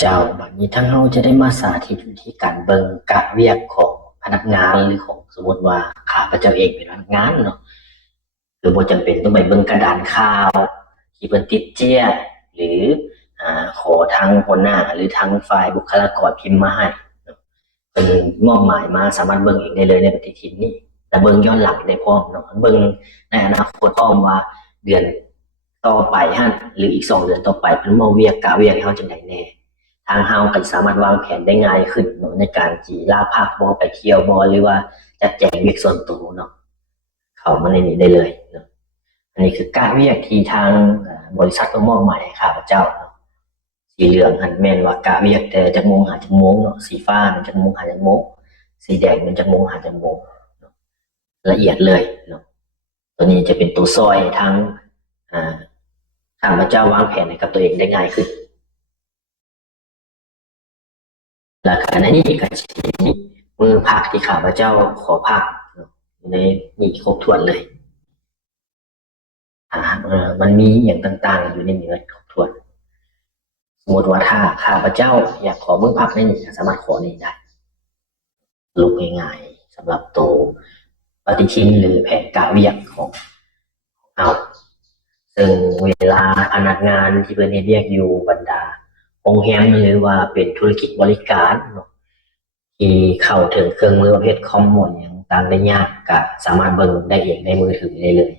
เจ้าบัดนี้ทั้งเราจะได้มาสาธิตวิธีการเบิ่งกะเวียกของพนักงานหรือของสมมติว่าข้าพเจ้าเองเป็นพนักงานเนาะหรือบ่จำเป็นต้องไปเบิ่งกระดานข่าวที่เพิ่นติดเจียหรือขอทางหัวหน้าหรือทางฝ่ายบุคลากรพิมพ์มาให้เป็นมอบหมายมาสามารถเบิ่งเองได้เลยในปฏิทินนี้แต่เบิ่งย้อนหลังได้พร้อมเนาะเบิ่งในอนาคตพร้อมว่าเดือนต่อไปฮะหรืออีก2 เดือนต่อไปเพิ่นมาเวียกกะเวียกให้เฮาจังไดแน่ ทางเฮาก็สามารถวางแผนได้ง่ายขึ้นเนาะในการที่ลาพักบ่ไปเที่ยวบ่หรือว่าจัดแจงเวียกส่วนตัวเนาะเข้ามาในนี้ได้เลยเนาะอันนี้คือการเวียกที่ทางบริษัทมอบหมายให้ข้าพเจ้าเนาะสีเหลืองหันแม่นว่ากะเวียกแต่จักโมงหาจักโมงเนาะสีฟ้ามันจักโมงหาจักโมงสีแดงมันจักโมงหาจักโมงละเอียดเลยเนาะตัวนี้จะเป็นตัวซอยทางข้าพเจ้าวางแผนให้กับตัวเองได้ง่ายขึ้น แล้วก็ในนี้ก็จะมีมือพักที่ข้าพเจ้าขอพักอยู่ในนี่ครบถ้วนเลยมันมีอย่างต่างๆอยู่ในนี้ครบถ้วนสมมติว่าถ้าข้าพเจ้าอยากขอมือพักในนี้สามารถขอในนี้ได้ลุกง่ายๆสำหรับตัวปฏิทินหรือแผนการเวียกของเราซึ่งเวลาพนักงานที่เป็นเรียกอยู่บรรดาโรงแรมหรือว่าเป็นธุรกิจบริการเนาะ ที่เข้าถึงเครื่องมือประเภทคอมมอนอย่างต่างได้ยากก็สามารถเบิ่งได้เองในมือถือได้เลย